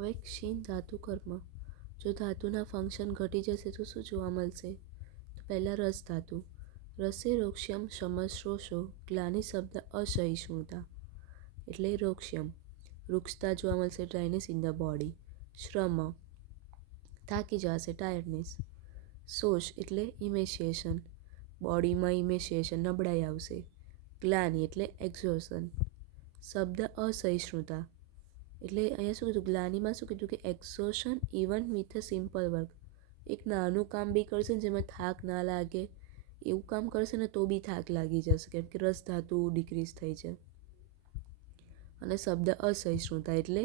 હવે ક્ષીણ ધાતુ કર્મ. જો ધાતુના ફંક્શન ઘટી જશે તો શું જોવા મળશે? તો પહેલાં રસ ધાતુ. રસે રોક્ષ્યમ શમશ્રોષો ગ્લાનિ શબ્દ અસહિષ્ણુતા એટલે રોક્ષ્યમ રૂક્ષતા જોવા મળશે, ડ્રાયનેસ ઇન ધ બોડી. શ્રમ થાકી જવાશે, ટાયર્ડનેસ. શોષ એટલે ઇમેશિએશન, બોડીમાં ઇમેશિએશન નબળાઈ આવશે. ગ્લાનિ એટલે એક્ઝોશન. શબ્દ અસહિષ્ણુતા એટલે અહીંયા શું કીધું, ગ્લાનિમાં શું કીધું કે exhaustion even with a simple work. એક નાનું કામ બી કરશે ને જેમાં થાક ના લાગે એવું કામ કરશે ને તો બી થાક લાગી જશે, કેમ કે રસ ધાતુ ડિક્રીઝ થઈ છે. અને શબ્દ અસહિષ્ણુતા એટલે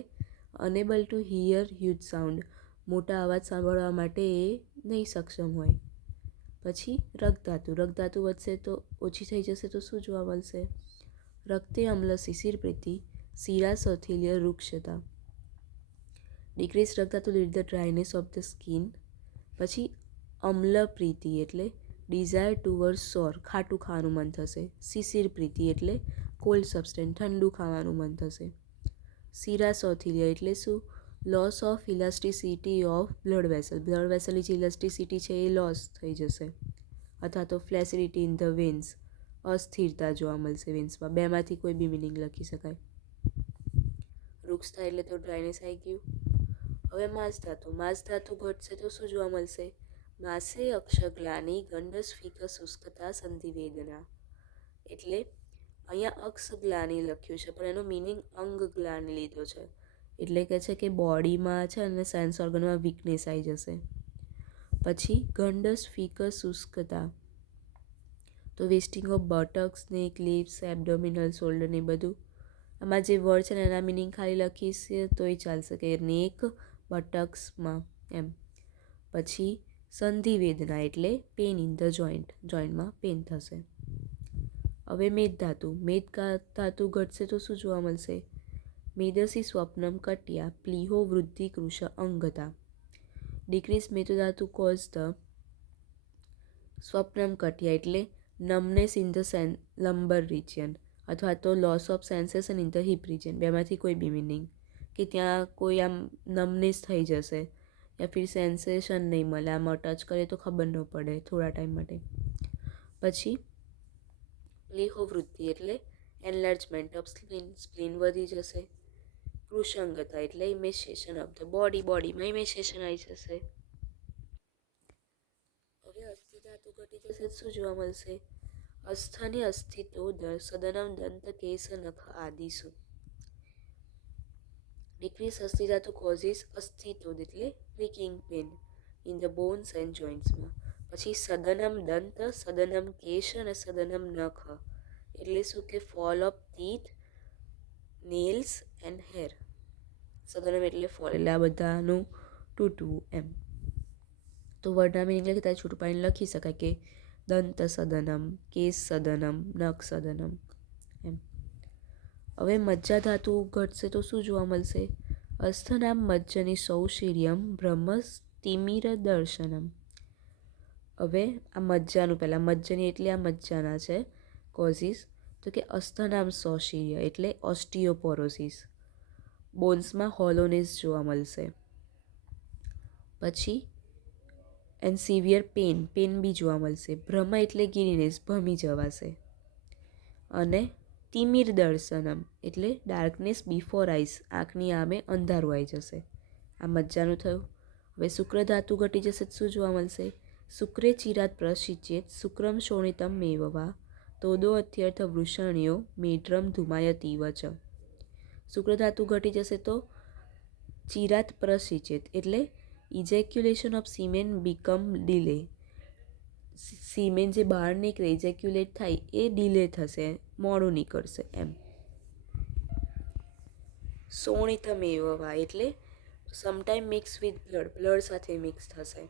enable two here huge sound, મોટા અવાજ સાંભળવા માટે એ નહીં સક્ષમ હોય. પછી રક્તધાતુ. રક્તધાતુ વધશે તો ઓછી થઈ જશે તો શું જોવા મળશે? રક્તે અમ્લ શિશિર પ્રીતિ શિરા સૌથિલ્ય વૃક્ષતા. ડિક્રીઝ રક્તધાતુ lead the dryness of the skin. પછી અમ્લ પ્રીતિ એટલે ડિઝાયર ટુવર્ડ સોર, ખાટું ખાવાનું મન થશે. શિશિર પ્રીતિ એટલે કોલ્ડ સબસ્ટેન્સ, ઠંડુ ખાવાનું મન થશે. શિરા સૌથિલ્ય એટલે શું? Loss of elasticity of blood vessel. Blood વેસલની જે ઇલાસ્ટિસિટી છે એ લોસ થઈ જશે. અથવા તો ફ્લેસિડિટી ઇન ધ વેન્સ, અસ્થિરતા જોવા મળશે વેન્સમાં. બેમાંથી કોઈ બી મિનિંગ લખી શકાય. વૃક્ષ થાય એટલે તો ડ્રાયનેસ આવી ગયું. હવે માંસ ધાતુ. માંસ ધાતુ ઘટશે તો શું જોવા મળશે? માસે અક્ષગ્લાની ગંડસ ફીક શુષ્કતા સંધિવેદના એટલે અહીંયા અક્ષગ્લાની લખ્યું છે પણ એનો મિનિંગ અંગગ્લાની લીધો છે. એટલે કે છે કે બોડીમાં છે અને સેન્સ ઓર્ગનમાં વીકનેસ આવી જશે. પછી ગંડસ ફીક શુષ્કતા તો વેસ્ટિંગ ઓફ બટક્સ, નેક, લિપ્સ, એબડોમિનલ, શોલ્ડર ને બધું. આમાં જે વર્ડ છે ને એના મિનિંગ ખાલી લખીશ તો એ ચાલશે કે નેક, બટક્સમાં એમ. પછી સંધિવેદના એટલે પેન ઇન ધ જોઈન્ટ, જોઈન્ટમાં પેન થશે. હવે મેદ ધાતુ. મેદ ધાતુ ઘટશે તો શું જોવા મળશે? મેદસી સ્વપ્નમ કટ્યા પ્લીહો વૃદ્ધિ કૃશ અંગતા. ડિક્રીઝ મેદો ધાતુ કોઝ ધ સ્વપ્નમ કટ્યા એટલે numbness in the lumbar region અથવા તો loss of sensation in the hip region. બેમાંથી કોઈ બી મિનિંગ કે ત્યાં કોઈ આમ નમનેસ થઈ જશે યા ફિર સેન્સેશન નહીં મળે, આમાં ટચ કરે તો ખબર ન પડે થોડા ટાઈમ માટે. પછી પ્લીહો વૃદ્ધિ એટલે એનલાર્જમેન્ટ ઓફ સ્પ્લીન, સ્પ્લીન વધી જશે. કૃષંગતા એટલે ઇમેશિએશન ઓફ ધ બોડી, બોડીમાં ઇમેશિએશન આવી જશે. હવે અસ્થિ ધાતુ ઘટી જશે શું જોવા મળશે? અસ્થની અસ્થિતો સદનમ દંત કેશ નખ આદિસુ. ડિક્રીઝ અસ્થિ ધાતુ કોઝિસ અસ્થિતોદ એટલે cracking pain in the bones and જોઇન્ટ્સમાં. પછી સદનમ દંત, સદનમ કેશ અને સદનમ નખ એટલે શું કે fall of teeth, nails and hair. સદનમ એટલે ફોલ એટલે આ બધાનું તૂટવું એમ. તો વર્ડના મિનિંગ લખી ત્યાં છૂટું પાડીને લખી શકાય કે દંત સદનમ, કેશ સદનમ, નખ સદનમ એમ. હવે મજ્જા ધાતુ ઘટશે તો શું જોવા મળશે? અસ્થનામ મજ્જની સૌશીર્યમ બ્રહ્મ તિમિર દર્શનમ. હવે આ મજ્જાનું પહેલાં, મજ્જની એટલે આ મજ્જાના છે કોઝિસ, તો કે અસ્થનામ સૌશીર્ય એટલે ઓસ્ટિયોપોરોસિસ, બોન્સમાં હોલોનેસ જોવા મળશે. પછી એન્ડ સિવિયર પેન, પેન બી જોવા મળશે. ભ્રમ એટલે ગિરીનેસ, ભમી જવાશે. અને તિમિર દર્શનમ એટલે ડાર્કનેસ બિફોર આઈસ, આંખની આમે અંધારું આવી જશે. આ મજ્જાનું થયું. હવે શુક્ર ધાતુ ઘટી જશે શું જોવા મળશે? શુક્રે ચિરાત પ્રસિચેત શુક્રમ શોણિતમ મેવવા તોદો અત્યર્થ વૃષણ્યો મેઢ્રમ ધુમાયતીવ ચ. શુક્ર ધાતુ ઘટી જશે તો ચિરાત પ્રસિચેત એટલે ઇજેક્યુલેશન of semen become delay. Semen જે બહાર નીકળે, ઇજેક્યુલેટ થાય એ ડીલે થશે, મોડું નીકળશે એમ. શોણિતમ એવવા એટલે sometime mix with blood, blood સાથે મિક્સ થશે.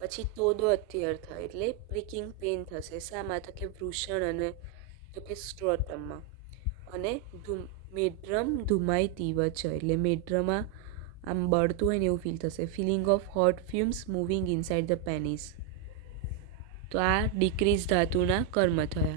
પછી તોદો અત્યર્થ એટલે પ્રિકિંગ પેન થશે. શામાં? તો કે વૃષણ અને તો કે સ્ટ્રોટમમાં. અને મેઢ્રમ ધુમાયતીવ ચ એટલે મેઢ્રમાં આમ બળતું હોય ને એવું ફીલ થશે. Feeling of hot fumes moving inside the penis. તો આ ડિક્રીઝ ધાતુના કર્મ થયા.